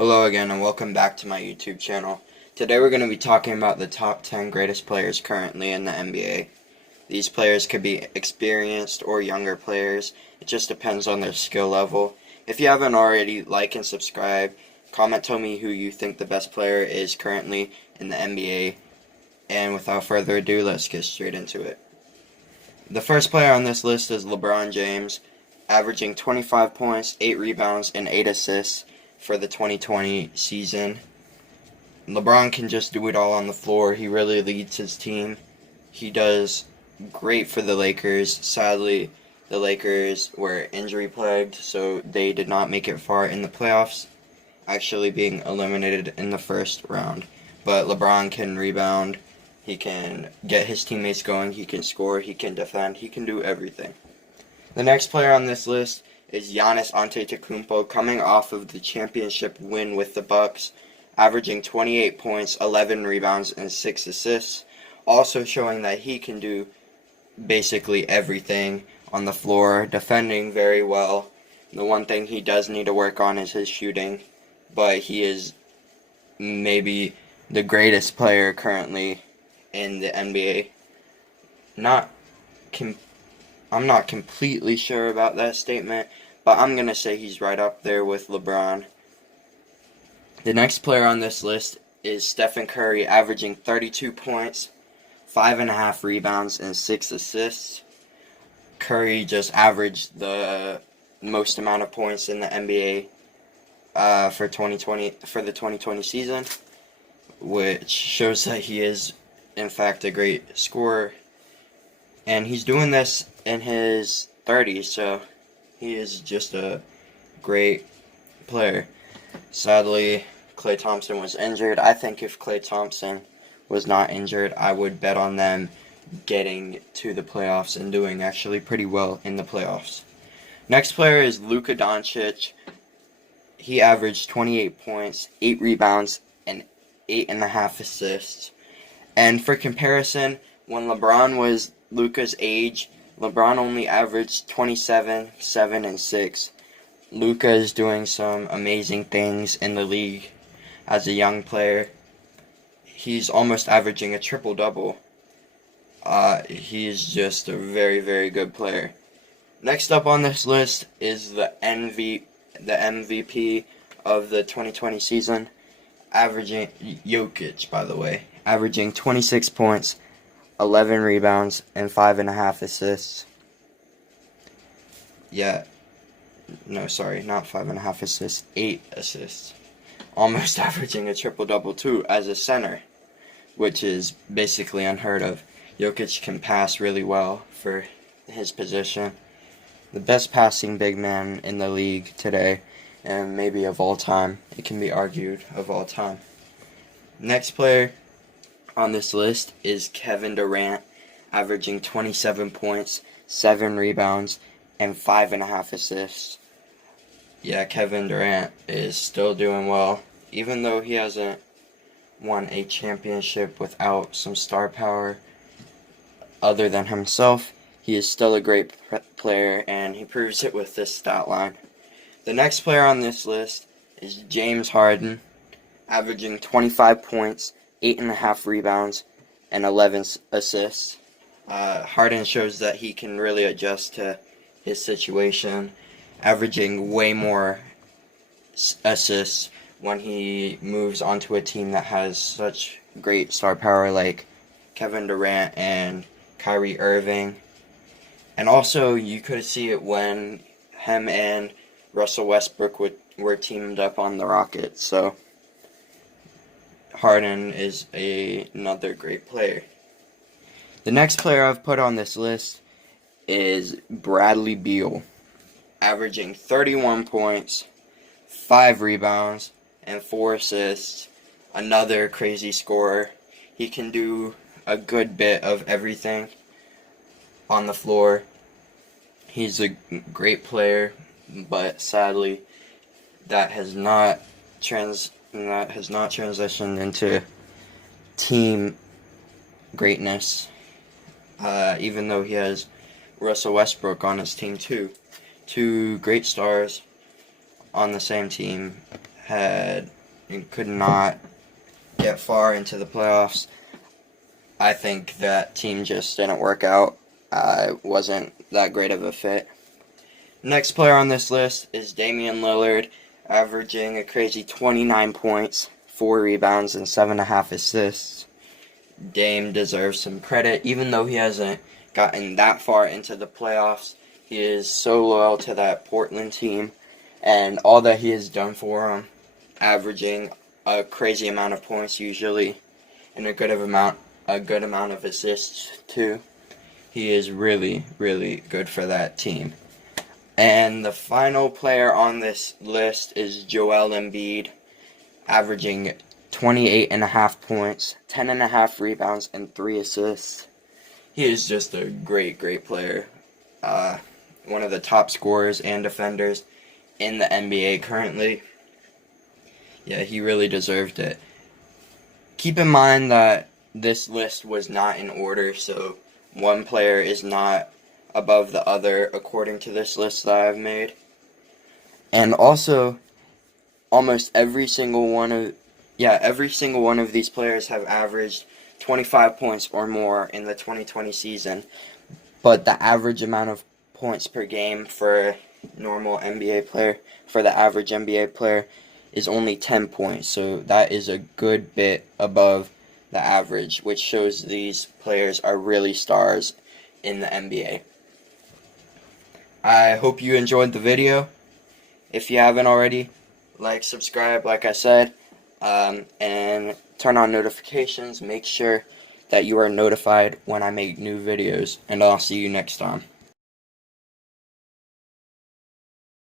Hello again and welcome back to my YouTube channel. Today we're going to be talking about the top 10 greatest players currently in the NBA. These players could be experienced or younger players. It just depends on their skill level. If you haven't already, like and subscribe. Comment, tell me who you think the best player is currently in the NBA. And without further ado, let's get straight into it. The first player on this list is LeBron James, averaging 25 points, 8 rebounds, and 8 assists for the 2020 season. LeBron can just do it all on the floor. He really leads his team. He does great for the Lakers. Sadly, the Lakers were injury plagued, so they did not make it far in the playoffs, actually being eliminated in the first round. But LeBron can rebound. He can get his teammates going. He can score. He can defend. He can do everything. The next player on this list is Giannis Antetokounmpo, coming off of the championship win with the Bucks, averaging 28 points, 11 rebounds, and 6 assists, also showing that he can do basically everything on the floor, defending very well. The one thing he does need to work on is his shooting, but he is maybe the greatest player currently in the NBA. I'm not completely sure about that statement, but I'm going to say he's right up there with LeBron. The next player on this list is Stephen Curry, averaging 32 points, 5.5 rebounds, and 6 assists. Curry just averaged the most amount of points in the NBA for the 2020 season, which shows that he is, in fact, a great scorer. And he's doing this in his 30s, so he is just a great player. Sadly, Klay Thompson was injured. I think if Klay Thompson was not injured, I would bet on them getting to the playoffs and doing actually pretty well in the playoffs. Next player is Luka Doncic. He averaged 28 points, 8 rebounds, and 8.5 assists. And for comparison, when LeBron was Luka's age, LeBron only averaged 27, 7, and 6. Luka is doing some amazing things in the league as a young player. He's almost averaging a triple-double. He's just a very, very good player. Next up on this list is the MVP of the 2020 season, averaging Jokic, by the way, averaging 26 points, 11 rebounds, and 5.5 assists. Not 5.5 assists, 8 assists. Almost averaging a triple-double too as a center, which is basically unheard of. Jokic can pass really well for his position. The best passing big man in the league today, and maybe of all time. It can be argued of all time. Next player on this list is Kevin Durant, averaging 27 points, 7 rebounds, and 5.5 assists. Yeah, Kevin Durant is still doing well, even though he hasn't won a championship without some star power other than himself. He is still a great player, and he proves it with this stat line. The next player on this list is James Harden, averaging 25 points, 8.5 rebounds, and 11 assists. Harden shows that he can really adjust to his situation, averaging way more assists when he moves onto a team that has such great star power like Kevin Durant and Kyrie Irving. And also, you could see it when him and Russell Westbrook were teamed up on the Rockets. So Harden is another great player. The next player I've put on this list is Bradley Beal, averaging 31 points, 5 rebounds, and 4 assists. Another crazy scorer. He can do a good bit of everything on the floor. He's a great player, but sadly, that has not transitioned into team greatness. Even though he has Russell Westbrook on his team too. Two great stars on the same team could not get far into the playoffs. I think that team just didn't work out. It wasn't that great of a fit. Next player on this list is Damian Lillard, averaging a crazy 29 points, 4 rebounds, and 7.5 assists. Dame deserves some credit, even though he hasn't gotten that far into the playoffs. He is so loyal to that Portland team, and all that he has done for them, averaging a crazy amount of points usually, and a good amount of assists too. He is really, really good for that team. And the final player on this list is Joel Embiid, averaging 28.5 points, 10.5 rebounds, and 3 assists. He is just a great, great player. One of the top scorers and defenders in the NBA currently. Yeah, he really deserved it. Keep in mind that this list was not in order, so one player is not above the other according to this list that I've made. And also, almost every single one of these players have averaged 25 points or more in the 2020 season. But the average amount of points per game for normal NBA player, for the average NBA player, is only 10 points. So that is a good bit above the average, which shows these players are really stars in the NBA. I hope you enjoyed the video. If you haven't already, like, subscribe, like I said, and turn on notifications. Make sure that you are notified when I make new videos, and I'll see you next time.